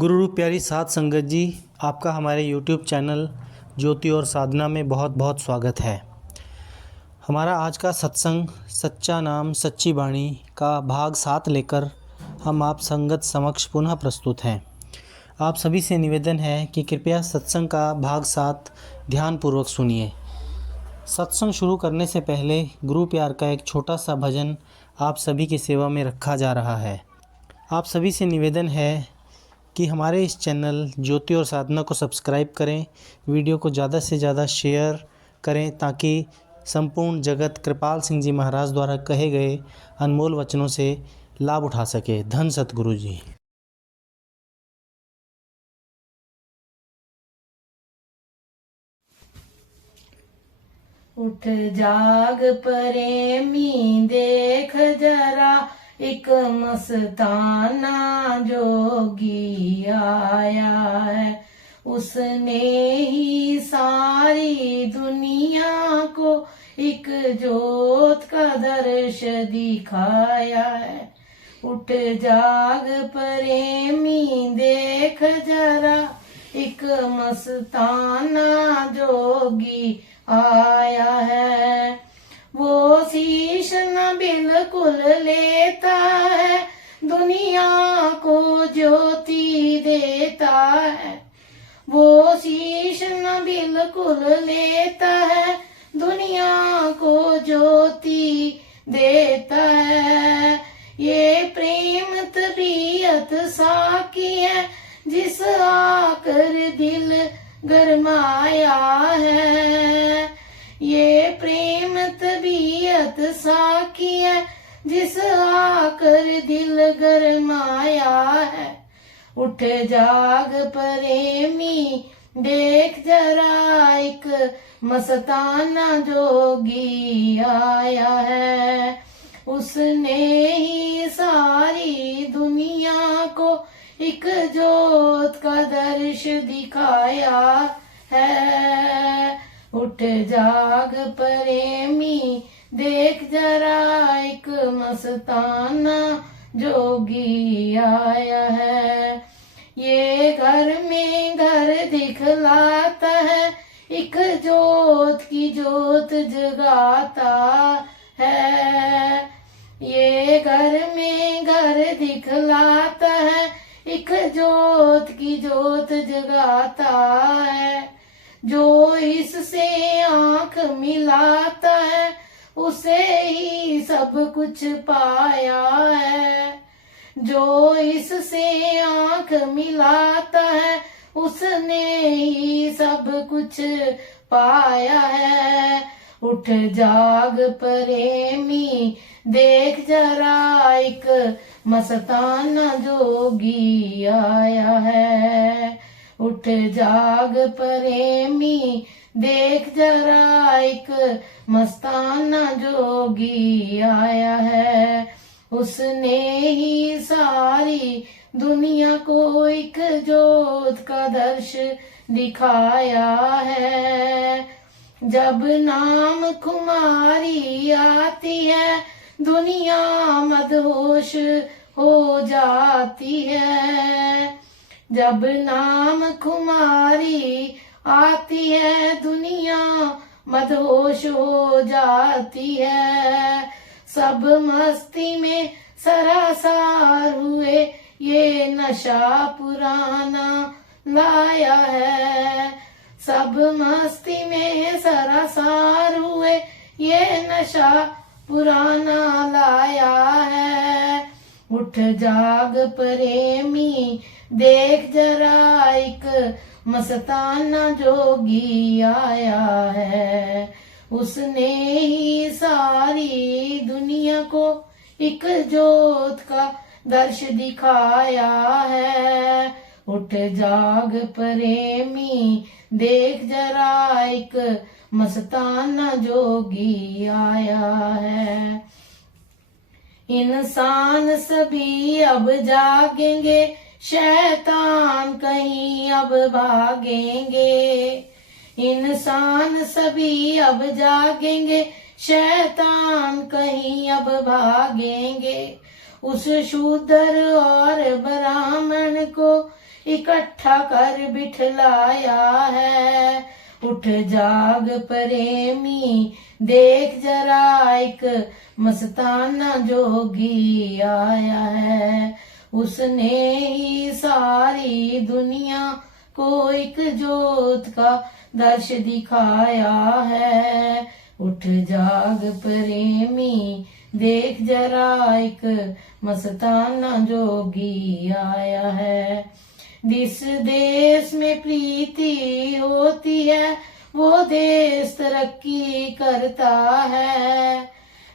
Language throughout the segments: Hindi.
गुरु रूप प्यारी साध संगत जी, आपका हमारे YouTube चैनल ज्योति और साधना में बहुत बहुत स्वागत है। हमारा आज का सत्संग सच्चा नाम सच्ची वाणी का भाग 7 लेकर हम आप संगत समक्ष पुनः प्रस्तुत हैं। आप सभी से निवेदन है कि कृपया सत्संग का भाग 7 ध्यानपूर्वक सुनिए। सत्संग शुरू करने से पहले गुरु प्यार का एक छोटा सा भजन आप सभी की सेवा में रखा जा रहा है। आप सभी से निवेदन है कि हमारे इस चैनल ज्योति और साधना को सब्सक्राइब करें, वीडियो को ज़्यादा से ज़्यादा शेयर करें ताकि संपूर्ण जगत कृपाल सिंह जी महाराज द्वारा कहे गए अनमोल वचनों से लाभ उठा सके। धन सतगुरु जी। उठ जाग प्रेमी देख जरा, एक मस्ताना जोगी आया है। उसने ही सारी दुनिया को एक जोत का दर्श दिखाया है। उठ जाग प्रेमी देख जरा, एक मस्ताना जोगी आया है। वो शीश न बिल्कुल लेता है, दुनिया को ज्योति देता है। वो शीश न बिल्कुल लेता है, दुनिया को ज्योति देता है। ये प्रेम तबीयत साकी है, जिस आकर दिल गरमाया है। ये प्रेम तबीयत साकी है, जिस आकर दिल गरमाया है। उठ जाग प्रेमी देख जरा, एक मस्ताना जोगी आया है। उसने ही सारी दुनिया को एक जोत का दर्श दिखाया है। उठ जाग प्रेमी देख जरा, एक मस्ताना जोगी आया है। ये घर में घर दिखलाता है, एक जोत की जोत जगाता है। ये घर में घर दिखलाता है, एक जोत की जोत जगाता है। जो इससे आंख मिलाता है, उसे ही सब कुछ पाया है। जो इससे आंख मिलाता है, उसने ही सब कुछ पाया है। उठ जाग प्रेमी देख जरा, एक मस्ताना जोगी आया है। उठ जाग प्रेमी देख जरा, एक मस्ताना जोगी आया है। उसने ही सारी दुनिया को एक जोत का दर्श दिखाया है। जब नाम खुमारी आती है, दुनिया मदहोश हो जाती है। जब नाम खुमारी आती है, दुनिया मदहोश हो जाती है। सब मस्ती में सरासार हुए, ये नशा पुराना लाया है। सब मस्ती में सरासार हुए, ये नशा पुराना लाया है। उठ जाग प्रेमी देख जरा, एक मस्ताना जोगी आया है। उसने ही सारी दुनिया को एक जोत का दर्श दिखाया है। उठ जाग प्रेमी देख जरा, एक मस्ताना जोगी आया है। इंसान सभी अब जागेंगे, शैतान कहीं अब भागेंगे। इंसान सभी अब जागेंगे, शैतान कहीं अब भागेंगे। उस शूद्र और ब्राह्मण को इकट्ठा कर बिठलाया है। उठ जाग प्रेमी देख जरा एक मस्ताना जोगी आया है। उसने ही सारी दुनिया को एक जोत का दर्श दिखाया है। उठ जाग प्रेमी देख जरा एक मस्ताना जोगी आया है। जिस देश में प्रीति होती है वो देश तरक्की करता है।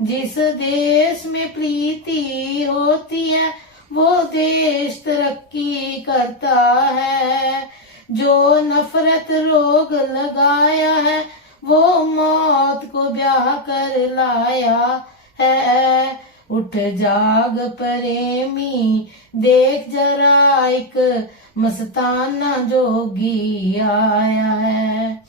जिस देश में प्रीति होती है वो देश तरक्की करता है। जो नफरत रोग लगाया है वो मौत को ब्याह कर लाया है। उठ जाग प्रेमी देख जरा एक मस्ताना जोगी आया है।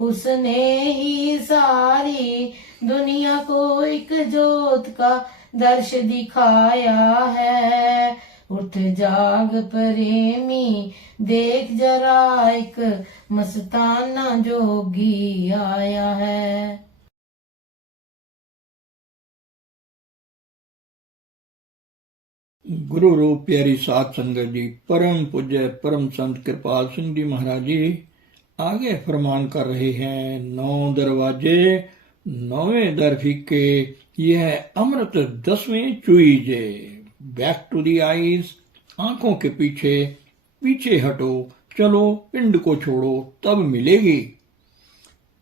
उसने ही सारी दुनिया को एक जोत का दर्श दिखाया है। उठ जाग प्रेमी देख जरा एक मस्ताना जोगी आया है। गुरु रूप प्यारी साध संगत जी, परम पूज्य परम संत कृपाल सिंह जी महाराज जी आगे फरमान कर रहे हैं। 9 दरवाजे 9वें दर फीके, यह अमृत 10वें चुईजे। बैक टू दी आईज, आंखों के पीछे, पीछे हटो, चलो पिंड को छोड़ो तब मिलेगी।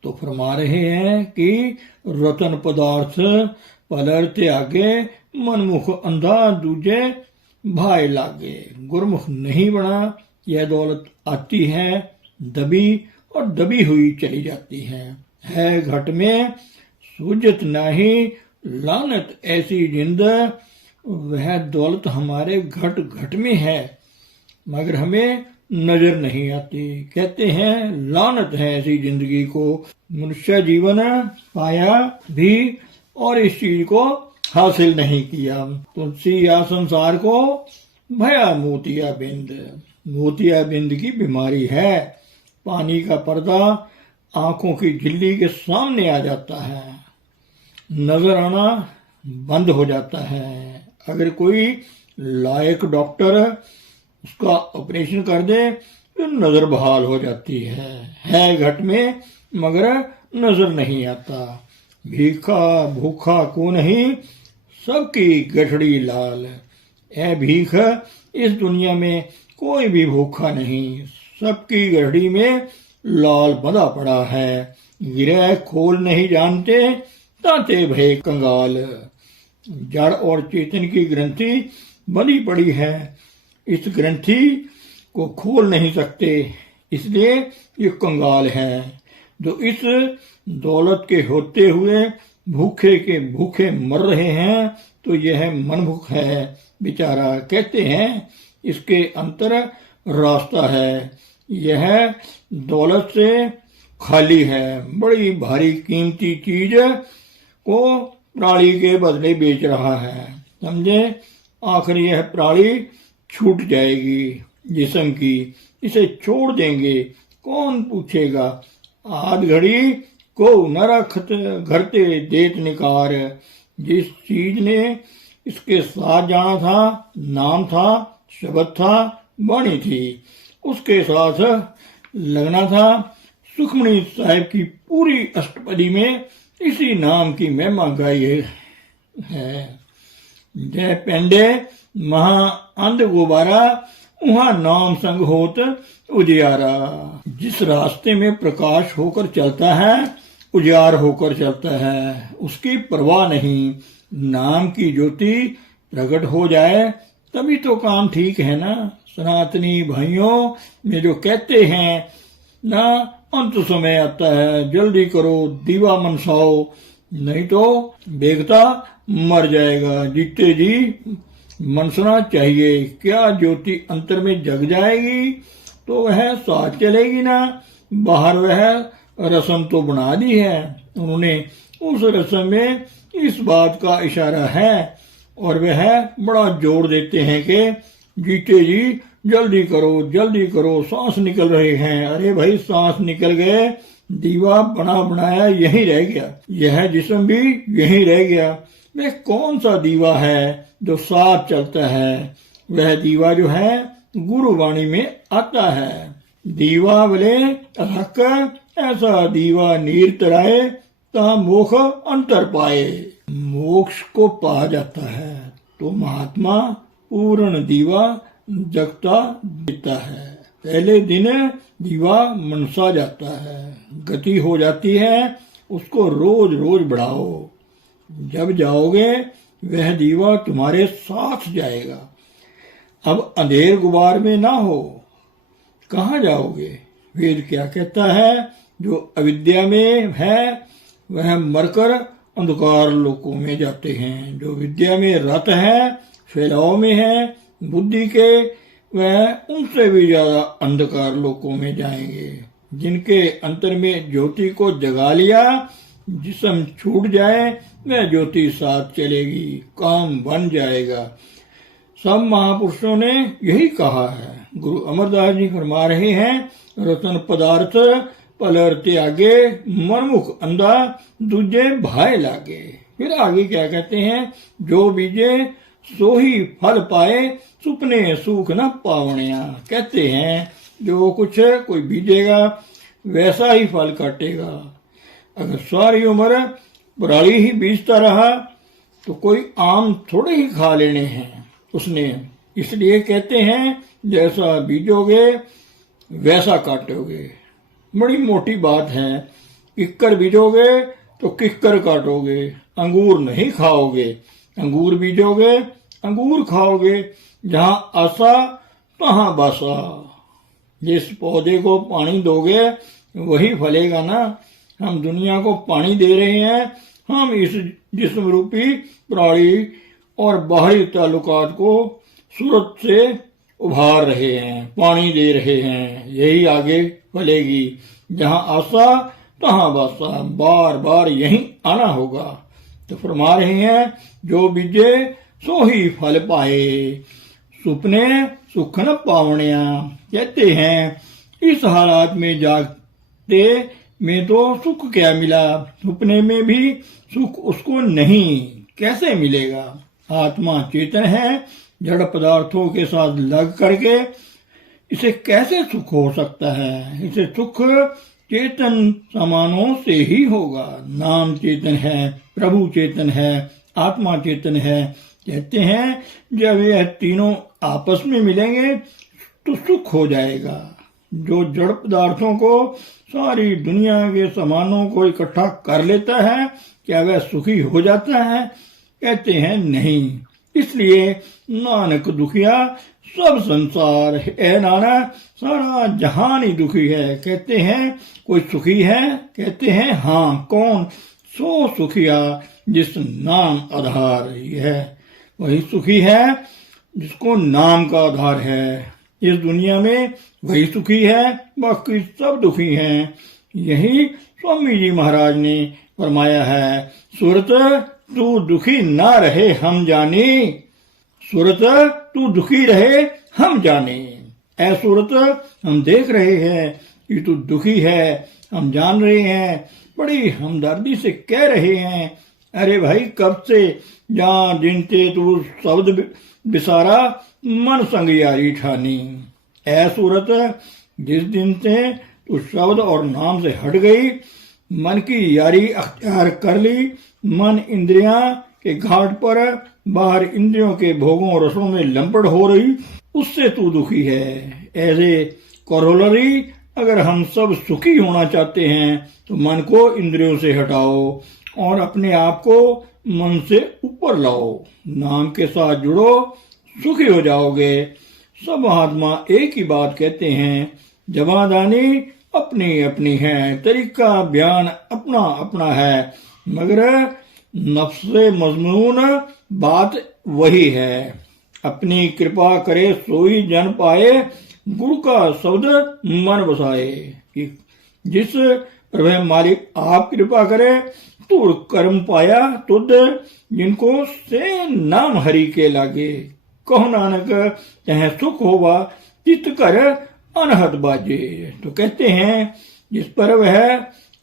तो फरमा रहे हैं कि रतन पदार्थ पलरते आगे, मनमुख अंधा दूजे भाई लागे। गुरमुख नहीं बना, यह दौलत आती है दबी और दबी हुई चली जाती है घट में सूझत नहीं, लानत ऐसी जिंद। वह दौलत हमारे घट घट में है मगर हमें नजर नहीं आती। कहते हैं लानत है ऐसी जिंदगी को। मनुष्य जीवन पाया भी और इस चीज को हासिल नहीं किया। तुलसी या संसार को भया मोतिया बिंद। मोतिया बिंद की बीमारी है। पानी का पर्दा आंखों की झिल्ली के सामने आ जाता है, नजर आना बंद हो जाता है। अगर कोई लायक डॉक्टर उसका ऑपरेशन कर दे तो नजर बहाल हो जाती है घट में मगर नजर नहीं आता। भीखा भूखा को नहीं, सबकी गठड़ी लाल। ऐ भीख, इस दुनिया में कोई भी भूखा नहीं, सबकी गठड़ी में लाल बंधा पड़ा है। गिरह खोल नहीं जानते, ताते भय कंगाल। जड़ और चेतन की ग्रंथि बंधी पड़ी है, इस ग्रंथि को खोल नहीं सकते, इसलिए ये कंगाल है। जो इस दौलत के होते हुए भूखे के भूखे मर रहे हैं तो यह मनभुख है बेचारा। कहते हैं इसके अंतर रास्ता है, यह दौलत से खाली है। बड़ी भारी कीमती चीज को प्राणी के बदले बेच रहा है, समझे। आखिर यह प्राणी छूट जाएगी जिस्म की, इसे छोड़ देंगे कौन पूछेगा। आध घड़ी को न रखत घरते देत निकार। जिस चीज ने इसके साथ जाना था, नाम था, शब्द था, वाणी थी, उसके साथ लगना था। सुखमणी साहिब की पूरी अष्टपदी में इसी नाम की महिमा गाई है। जय पेंडे महा अंध गुबारा, वहां नाम संग होत उजियारा। जिस रास्ते में प्रकाश होकर चलता है, उजियार होकर चलता है, उसकी परवाह नहीं। नाम की ज्योति प्रकट हो जाए तभी तो काम ठीक है ना। सनातनी भाइयों में जो कहते हैं ना, अंत समय आता है, जल्दी करो दीवा मनसाओ, नहीं तो बेगता मर जाएगा। जीते जी मनसना चाहिए। क्या ज्योति अंतर में जग जाएगी तो वह साथ चलेगी ना। बाहर वह रस्म तो बना दी है उन्होंने, उस रस्म में इस बात का इशारा है और वह बड़ा जोर देते हैं कि जीते जी जल्दी करो, सांस निकल रहे हैं। अरे भाई सांस निकल गए, दीवा बना बनाया यहीं रह गया, यह जिस्म भी यहीं रह गया। वह कौन सा दीवा है जो साथ चलता है? वह दीवा जो है गुरुवाणी में आता है। दीवा बोले रख ऐसा दीवा नीर तराए, ता मोख अंतर पाए। मोक्ष को पा जाता है तो महात्मा पूर्ण दीवा जगता देता है। पहले दिन दीवा मनसा जाता है, गति हो जाती है, उसको रोज रोज बढ़ाओ। जब जाओगे वह दीवा तुम्हारे साथ जाएगा। अब अंधेर गुबार में ना हो, कहाँ जाओगे? वेद क्या कहता है? जो अविद्या में है वह मरकर अंधकार लोकों में जाते हैं। जो विद्या में रत है, फैलाव में है बुद्धि के, वह उनसे भी ज्यादा अंधकार लोकों में जाएंगे। जिनके अंतर में ज्योति को जगा लिया, जिस्म छूट जाए वह ज्योति साथ चलेगी, काम बन जाएगा। सब महापुरुषों ने यही कहा है। गुरु अमरदास जी फरमा रहे हैं, रतन पदार्थ पलर त्यागे, मनमुख अंधा दूजे भाई लागे। फिर आगे क्या कहते हैं? जो बीजे सो ही फल पाए, सुपने सूख न पावणिया। कहते हैं जो कुछ कोई बीजेगा वैसा ही फल काटेगा। अगर सारी उम्र पराली ही बीजता रहा तो कोई आम थोड़े ही खा लेने हैं उसने। इसलिए कहते हैं जैसा बीजोगे वैसा काटोगे। बड़ी मोटी बात है, किक्कर बीजोगे तो किक्कर काटोगे, अंगूर नहीं खाओगे। अंगूर बीजोगे अंगूर खाओगे। जहां आशा तहां बासा। जिस पौधे को पानी दोगे वही फलेगा ना। हम दुनिया को पानी दे रहे हैं, हम इस जिस्म रूपी प्राणी और बाहरी ताल्लुकात को सूरत से उभार रहे हैं, पानी दे रहे हैं। यही आगे फलेगी। जहां आशा तहां बासा, बार बार यहीं आना होगा। तो फरमा रहे हैं जो बीजे सो ही फल पाए, सुपने सुख न पावणिया। कहते हैं इस हालात में जागते में तो सुख क्या मिला, सुपने में भी सुख उसको नहीं, कैसे मिलेगा? आत्मा चेतन है, जड़ पदार्थों के साथ लग करके इसे कैसे सुख हो सकता है? इसे सुख चेतन समानों से ही होगा। नाम चेतन है, प्रभु चेतन है, आत्मा चेतन है। कहते हैं जब यह तीनों आपस में मिलेंगे तो सुख हो जाएगा। जो जड़ पदार्थों को, सारी दुनिया के सामानों को इकट्ठा कर लेता है, क्या वह सुखी हो जाता है? कहते हैं नहीं। इसलिए नानक दुखिया सब संसार, ए नानक सारा जहान ही दुखी है। कहते हैं कोई सुखी है? कहते हैं हाँ। कौन? सो सुखिया जिस नाम आधार है, वही सुखी है जिसको नाम का आधार है। इस दुनिया में वही सुखी है, बाकी सब दुखी हैं। यही स्वामी जी महाराज ने फरमाया है, सूरत तू दुखी ना रहे हम जाने, सूरत तू दुखी रहे हम जाने। ऐ सूरत हम देख रहे हैं कि तू दुखी है, हम जान रहे हैं, बड़ी हमदर्दी से कह रहे हैं। अरे भाई कब से जहां जिनते तू शब्द बिसारा, मन संग यारी ठानी। ऐ सूरत जिस दिन से तू शब्द और नाम से हट गई, मन की यारी अख्तियार कर ली, मन इंद्रियां के घाट पर बाहर इंद्रियों के भोगों और रसों में लंपट हो रही, उससे तू दुखी है। ऐसे कोरोलरी अगर हम सब सुखी होना चाहते हैं तो मन को इंद्रियों से हटाओ और अपने आप को मन से ऊपर लाओ, नाम के साथ जुड़ो, सुखी हो जाओगे। सब महात्मा एक ही बात कहते हैं, जमादानी अपनी अपनी है, तरीका बयान अपना अपना है, मगर नफ्से मजमून बात वही है। अपनी कृपा करे सोई जन पाए, गुरु का शब्द मन बसाए। जिस प्रभु मालिक आप कृपा करे, तुर कर्म पाया तुद, जिनको से नाम हरि के लागे। कहो नानक चाहे सुख होवा चित कर अनहद बाजे। तो कहते हैं जिस पर वह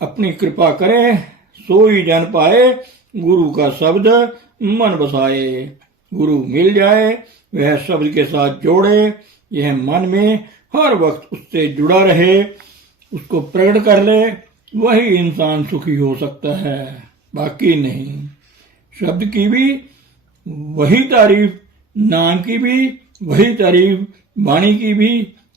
अपनी कृपा करे सोई जन पाए, गुरु का शब्द मन बसाए। गुरु मिल जाए वह शब्द के साथ जोड़े, यह मन में हर वक्त उससे जुड़ा रहे, उसको प्रकट कर ले, वही इंसान सुखी हो सकता है, बाकी नहीं। शब्द की भी वही तारीफ, नाम की भी वही तारीफ, वाणी की भी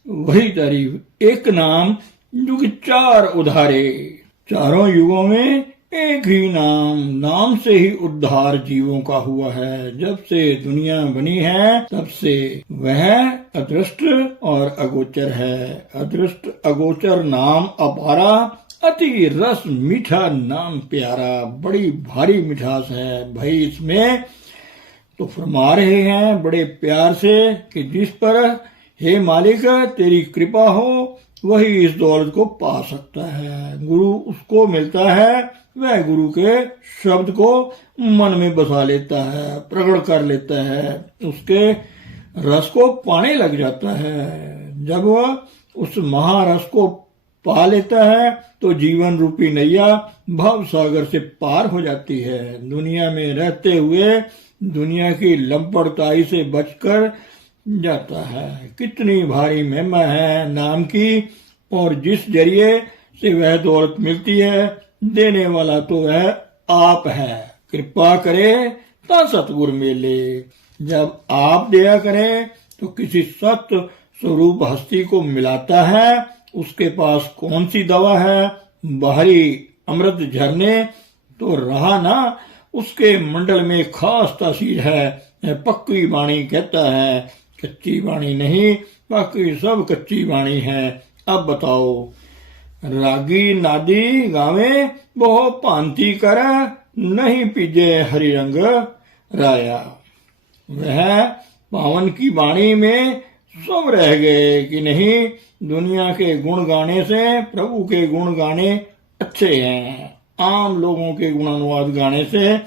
वही तारीफ। एक नाम युग चार उधारे, चारों युगों में एक ही नाम, नाम से ही उद्धार जीवों का हुआ है। जब से दुनिया बनी है तब से वह अदृष्ट और अगोचर है। अदृष्ट अगोचर नाम अपारा, अति रस मीठा नाम प्यारा। बड़ी भारी मिठास है भाई इसमें। तो फरमा रहे हैं बड़े प्यार से कि जिस पर हे मालिक तेरी कृपा हो वही इस दौलत को पा सकता है। गुरु उसको मिलता है वह गुरु के शब्द को मन में बसा लेता है, प्रकट कर लेता है, उसके रस को पाने लग जाता है। जब वह उस महारस को पा लेता है तो जीवन रूपी नैया भव सागर से पार हो जाती है। दुनिया में रहते हुए दुनिया की लंपड़ताई से बचकर जाता है। कितनी भारी महिमा है नाम की, और जिस जरिए से वह दौलत मिलती है देने वाला तो वह आप है। कृपा करे ता सतगुर मेले। जब आप दया करें तो किसी सत्य स्वरूप हस्ती को मिलाता है। उसके पास कौन सी दवा है, बाहरी अमृत झरने तो रहा ना, उसके मंडल में खास तासीर है। पक्की वाणी कहता है, कच्ची वाणी नहीं, बाकी सब कच्ची वाणी है। अब बताओ, रागी नादी गावे बहु भांति कर, नहीं पीजे हरि रंग राया। वह पावन की वाणी में सब रह गए कि नहीं। दुनिया के गुण गाने से प्रभु के गुण गाने अच्छे हैं, आम लोगों के गुणानुवाद गाने से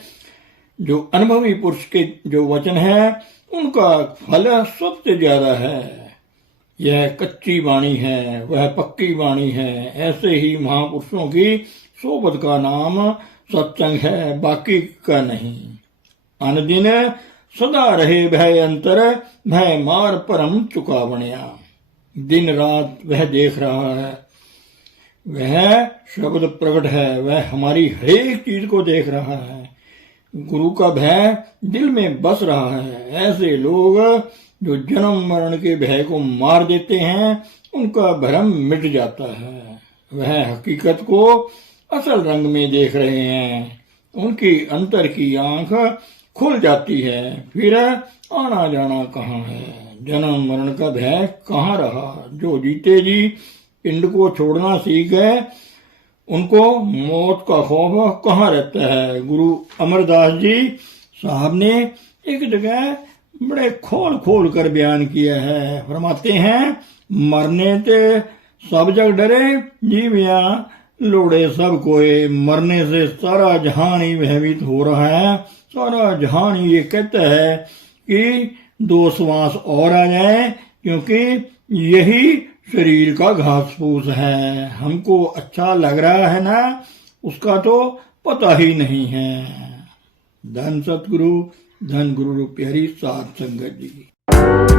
जो अनुभवी पुरुष के जो वचन है उनका फल सबसे ज्यादा है। यह कच्ची वाणी है, वह पक्की वाणी है। ऐसे ही महापुरुषों की सोबत का नाम सत्संग है, बाकी का नहीं। अनदिन सदा रहे भय अंतर, भय मार परम चुका बनिया। दिन रात वह देख रहा है, वह शब्द प्रकट है, वह हमारी हरेक चीज को देख रहा है। गुरु का भय दिल में बस रहा है। ऐसे लोग जो जन्म मरण के भय को मार देते हैं उनका भ्रम मिट जाता है। वह हकीकत को असल रंग में देख रहे हैं, उनकी अंतर की आंख खुल जाती है। फिर आना जाना कहाँ है, जन्म मरण का भय कहाँ रहा। जो जीते जी पिंड को छोड़ना सीख गए उनको मौत का खौफ कहाँ रहता है। गुरु अमरदास जी साहब ने एक जगह बड़े खोल खोल कर बयान किया है। फरमाते हैं, मरने ते सब जग डरे, जीविया लोड़े सब कोए। मरने से सारा जहान ही भयभीत हो रहा है। सारा जहान ये कहता है कि 2 श्वास और आ जाए, क्योंकि यही शरीर का घास फूस है। हमको अच्छा लग रहा है ना, उसका तो पता ही नहीं है। धन सतगुरु, धन गुरु प्यारी साध संगत जी।